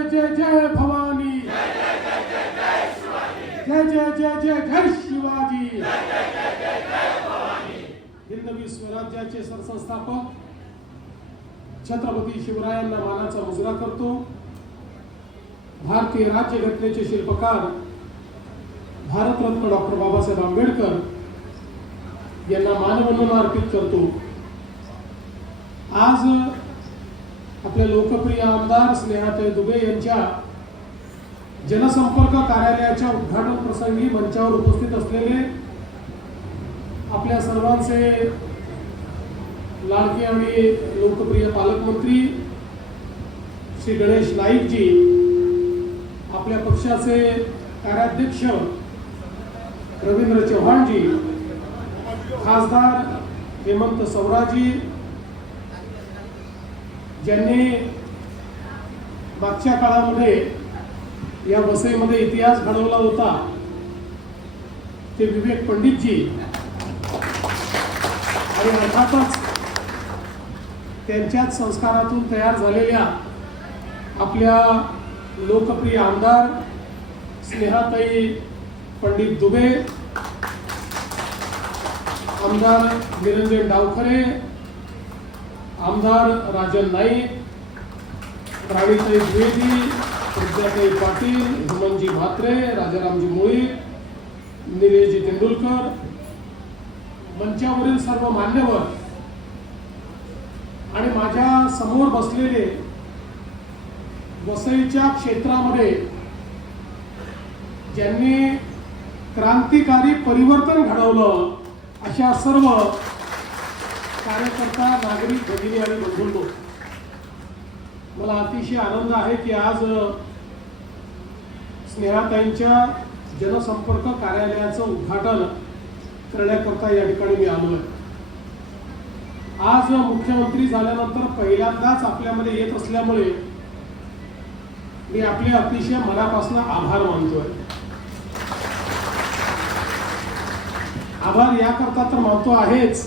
जय जय जय भवानी जय जय जय जय जय शिवाजी हिंदवी स्वराज्याचे सरसंस्थापक छत्रपती शिवरायांना मानाचा मुजरा करतो भारतीय राज्यघटनेचे शिल्पकार भारतरत्न डॉक्टर बाबासाहेब आंबेडकर यांना मानवंदना अर्पित करतो आज आपले लोकप्रिय आमदार स्नेहाताई दुबे यांच्या जनसंपर्क कार्यालयाच्या उद्घाटन प्रसंगी मंचावर उपस्थित असलेले आपल्या सर्वांचे लाडके आणि लोकप्रिय पालकमंत्री श्री गणेश नाईकजी आपल्या पक्षाचे कार्याध्यक्ष रवींद्र चव्हाणजी खासदार हेमंत सौराजी ज्यांनी मागच्या काळामध्ये या वसईमध्ये इतिहास घडवला होता ते विवेक पंडितजी आणि अर्थातच त्यांच्याच संस्कारातून तयार झालेल्या आपल्या लोकप्रिय आमदार स्नेहाताई पंडित दुबे आमदार निरंजन डावखरे आमदार राजन नाईक राणीताई द्विवेदी प्रज्ञाताई पाटील हुमनजी म्हात्रे राजारामजी मुळी निलेशजी तेंडुलकर मंचावरील सर्व मान्यवर आणि माझ्या समोर बसलेले वसईच्या क्षेत्रामध्ये ज्यांनी क्रांतिकारी परिवर्तन घडवलं अशा सर्व कार्यकर्ता नागरिक भगिनी आणि बंधूंनो मला अतिशय आनंद आहे की आज स्नेहाताईंच्या जनसंपर्क कार्यालयाचं उद्घाटन करण्याकरता या ठिकाणी मी आलो आहे आज मुख्यमंत्री झाल्यानंतर पहिल्यांदाच आपल्यामध्ये येत असल्यामुळे मी आपले अतिशय मनापासून आभार मानतोय आभार याकरता तर मानतो आहेच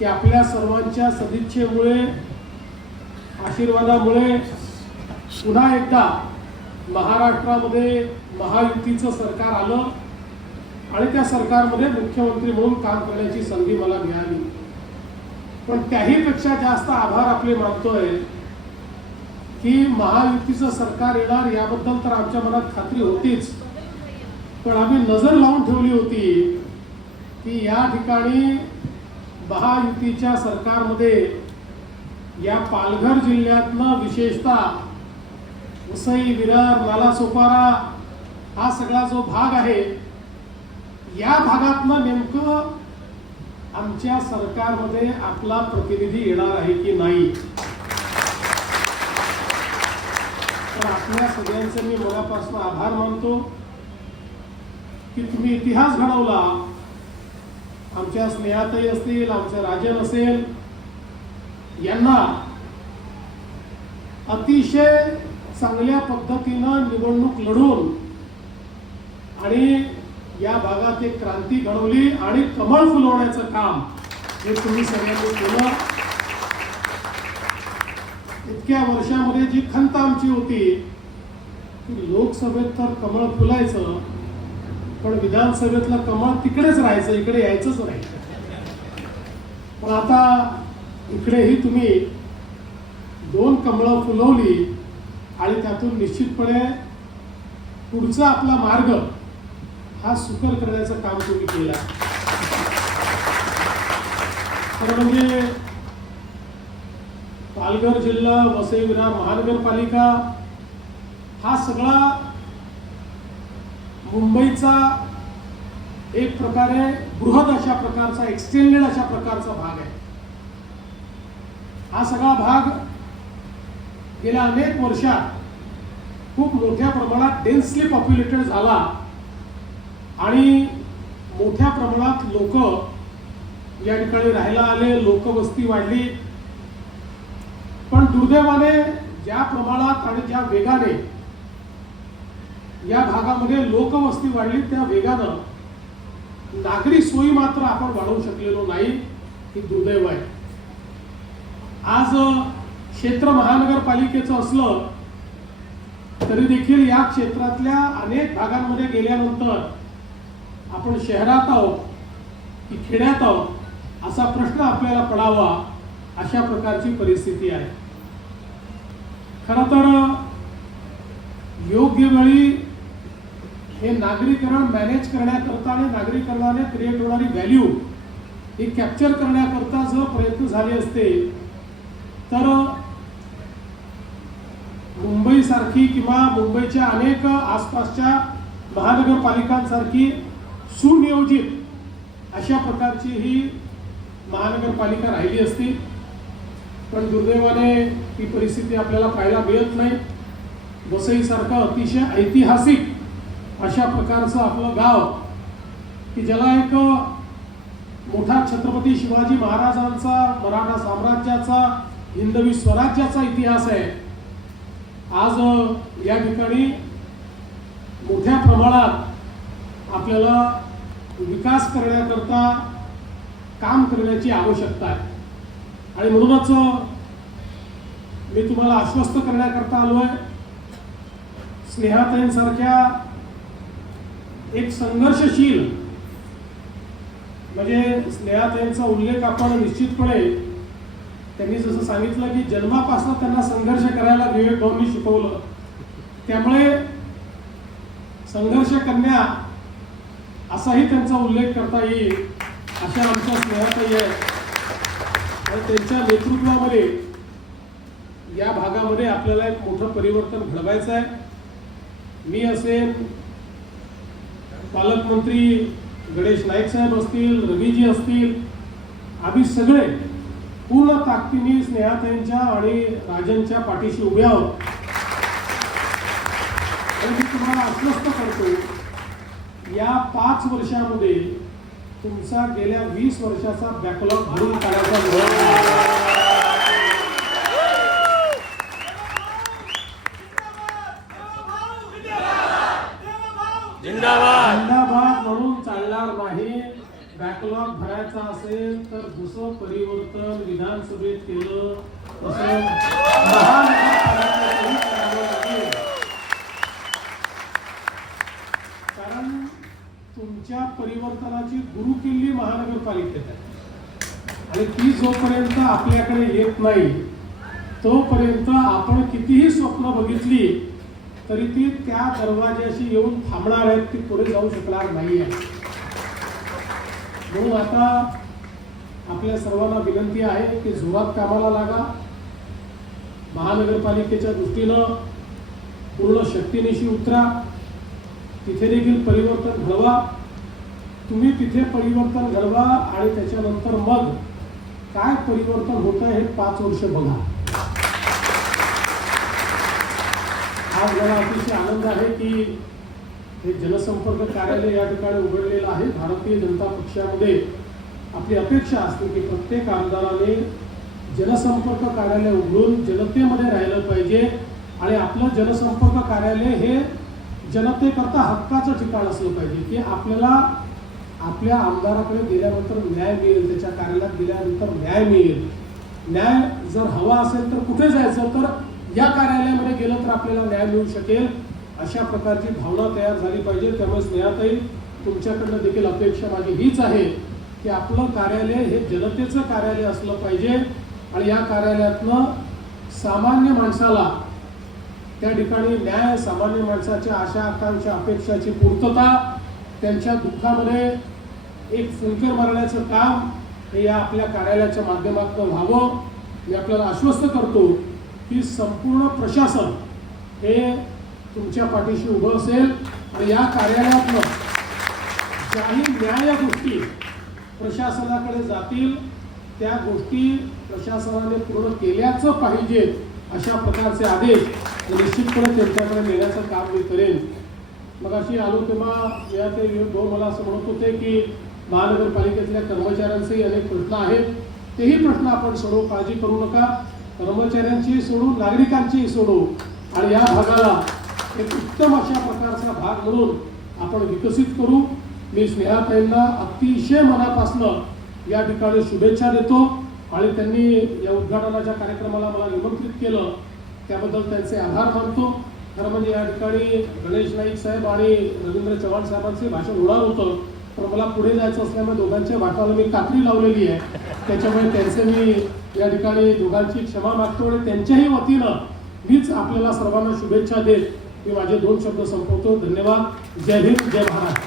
की आपल्या सर्वांच्या सदिच्छेमुळे आशीर्वादामुळे पुन्हा एकदा महाराष्ट्रामध्ये महायुतीचं सरकार आलं आणि त्या सरकारमध्ये मुख्यमंत्री म्हणून काम करण्याची संधी मला मिळाली पण त्याहीपेक्षा जास्त आभार आपले मानतोय की महायुतीचं सरकार येणार याबद्दल तर आमच्या मनात खात्री होतीच पण आम्ही नजर लावून ठेवली होती की या ठिकाणी महायुतीच्या सरकारमध्ये या पालघर जिल्ह्यातनं विशेषतः उसई विरार नालासोपारा हा सगळा जो भाग आहे या भागातनं नेमकं आमच्या सरकारमध्ये आपला प्रतिनिधी येणार आहे की नाही तर आपल्या सगळ्यांचे मी मनापासून आभार मानतो की तुम्ही इतिहास घडवला आमच्या स्नेहातही असतील आमच्या राजन असेल यांना अतिशय चांगल्या पद्धतीनं निवडणूक लढून आणि या भागात एक क्रांती घडवली आणि कमळ फुलवण्याचं काम हे तुम्ही सगळ्यांनी केलं इतक्या वर्षामध्ये जी खंत आमची होती लोकसभेत तर कमळ फुलायचं पण विधानसभेतला कमाल तिकडेच राहायचं इकडे यायचंच नाही पण आता इकडेही तुम्ही दोन कमळं फुलवली आणि त्यातून निश्चितपणे पुढचा आपला मार्ग हा सुकर करण्याचं काम तुम्ही केलं तर म्हणजे पालघर जिल्हा वसईविरा महानगरपालिका हा सगळा मुंबईचा एक प्रकारे बृहद अशा प्रकारचा एक्सटेंडेड अशा प्रकारचा भाग आहे हा सगळा भाग गेल्या अनेक वर्षात खूप मोठ्या प्रमाणात डेन्सली पॉप्युलेटेड झाला आणि मोठ्या प्रमाणात लोक या ठिकाणी राहायला आले लोकवस्ती वाढली पण दुर्दैवाने ज्या प्रमाणात आणि ज्या वेगाने या भागामध्ये लोकवस्ती वाढली त्या वेगानं नागरी सोयी मात्र आपण वाढवू शकलेलो नाही ही दुर्दैव आहे आज क्षेत्र महानगरपालिकेचं असलं तरी देखील या क्षेत्रातल्या अनेक भागांमध्ये गेल्यानंतर आपण शहरात आहोत की खेड्यात आहोत असा प्रश्न आपल्याला पडावा अशा प्रकारची परिस्थिती आहे खरं तर योग्य वेळी हे नागरीकरण मॅनेज करण्याकरता आणि नागरीकरणाने क्रिएट होणारी व्हॅल्यू ही कॅप्चर करण्याकरता जर प्रयत्न झाले असते तर मुंबईसारखी किंवा मुंबईच्या अनेक आसपासच्या महानगरपालिकांसारखी सुनियोजित अशा प्रकारची ही महानगरपालिका राहिली असती पण दुर्दैवाने ही परिस्थिती आपल्याला पाहायला मिळत नाही वसईसारखं अतिशय ऐतिहासिक अशा प्रकारचं आपलं गाव की ज्याला एक मोठा छत्रपती शिवाजी महाराजांचा मराठा साम्राज्याचा हिंदवी स्वराज्याचा इतिहास आहे आज या ठिकाणी मोठ्या प्रमाणात आपल्याला विकास करण्याकरता काम करण्याची आवश्यकता आहे आणि म्हणूनच मी तुम्हाला आश्वस्त करण्याकरता आलो आहे स्नेहाताईंसारख्या एक संघर्षशील म्हणजे यांचा उल्लेख आपण निश्चितपणे त्यांनी जसं सांगितलं की जन्मापासून त्यांना संघर्ष करायला विवेक मी शिकवलं त्यामुळे संघर्ष कन्या असाही त्यांचा उल्लेख करता येईल अशा आमच्या स्नेहातही आहे आणि त्यांच्या नेतृत्वामध्ये या भागामध्ये आपल्याला एक मोठं परिवर्तन घडवायचं आहे मी असेल पालकमंत्री गणेश नाईक साहेब असतील रवीजी असतील आम्ही सगळे पूर्ण ताकदीने स्नेहाताईंच्या आणि राजांच्या पाठीशी उभे आहोत आणि मी तुम्हाला आश्वस्त करतो या पाच वर्षामध्ये तुमचा गेल्या वीस वर्षाचा बॅकलॉग भरून काढायचा बॅकलॉग भरायचा असेल तर दुसरं परिवर्तन विधानसभेत केलं तसं कारण तुमच्या परिवर्तनाची गुरुकिल्ली महानगरपालिकेत आहे आणि ती जोपर्यंत आपल्याकडे येत नाही तोपर्यंत आपण कितीही स्वप्न बघितली तरी ती त्या दरवाज्याशी येऊन थांबणार आहेत ती पुढे जाऊ शकणार नाही आहे म्हणून आता आपल्या सर्वांना विनंती आहे की जोरात कामाला लागा महानगरपालिकेच्या दृष्टीनं पूर्ण शक्तीनिशी उतरा तिथे देखील परिवर्तन घडवा तुम्ही तिथे परिवर्तन घडवा आणि त्याच्यानंतर मग काय परिवर्तन आहे हे पाच वर्ष बघा आज मला अतिशय आनंद आहे की हे जनसंपर्क कार्यालय या ठिकाणी उघडलेलं आहे भारतीय जनता पक्षामध्ये आपली अपेक्षा असते की प्रत्येक आमदाराने जनसंपर्क कार्यालय उघडून जनतेमध्ये राहिलं पाहिजे आणि आपलं जनसंपर्क कार्यालय हे जनतेकरता हक्काचं ठिकाण असलं पाहिजे की आपल्याला आपल्या आमदाराकडे गेल्यानंतर न्याय मिळेल त्याच्या कार्यालयात गेल्यानंतर न्याय मिळेल न्याय जर हवा असेल तर कुठे जायचं तर या कार्यालयामध्ये गेलं तर आपल्याला न्याय मिळू शकेल अशा प्रकारची भावना तयार झाली पाहिजे त्यामुळे स्नेहाताई तुमच्याकडनं देखील अपेक्षा माझी हीच आहे की आपलं कार्यालय हे जनतेचं कार्यालय असलं पाहिजे आणि या कार्यालयातनं सामान्य माणसाला त्या ठिकाणी न्याय सामान्य माणसाच्या आशा आकांक्षा अपेक्षाची पूर्तता त्यांच्या दुःखामध्ये एक फुलकर मारण्याचं काम हे या आपल्या कार्यालयाच्या माध्यमातून व्हावं मी आपल्याला आश्वस्त करतो की संपूर्ण प्रशासन हे तुमच्या पाठीशी उभं असेल आणि या कार्यालयातलं ज्याही न्याय गोष्टी प्रशासनाकडे जातील त्या गोष्टी प्रशासनाने पूर्ण केल्याचं पाहिजे अशा प्रकारचे आदेश निश्चितपणे त्यांच्याकडे नेण्याचं काम मी करेन मग अशी आलो तेव्हा या ते भाऊ मला असं म्हणत होते की महानगरपालिकेतल्या कर्मचाऱ्यांचेही अनेक प्रश्न आहेत तेही प्रश्न आपण सोडू काळजी करू नका कर्मचाऱ्यांची सोडू नागरिकांचीही सोडू आणि या भागाला एक उत्तम अशा प्रकारचा भाग म्हणून आपण विकसित करू मी स्नेहाताईंना अतिशय मनापासनं या ठिकाणी शुभेच्छा देतो आणि त्यांनी या उद्घाटनाच्या कार्यक्रमाला मला निमंत्रित केलं त्याबद्दल त्यांचे आभार मानतो खरं म्हणजे या ठिकाणी गणेश नाईक साहेब आणि रवींद्र चव्हाण साहेबांचे भाषण होणार होतं पण मला पुढे जायचं असल्यामुळे दोघांच्या भाषणाला मी कात्री लावलेली आहे त्याच्यामुळे त्यांचे मी या ठिकाणी दोघांची क्षमा मागतो आणि त्यांच्याही वतीनं मीच आपल्याला सर्वांना शुभेच्छा देत मी माझे दोन शब्द संपवतो धन्यवाद जय हिंद जय महाराष्ट्र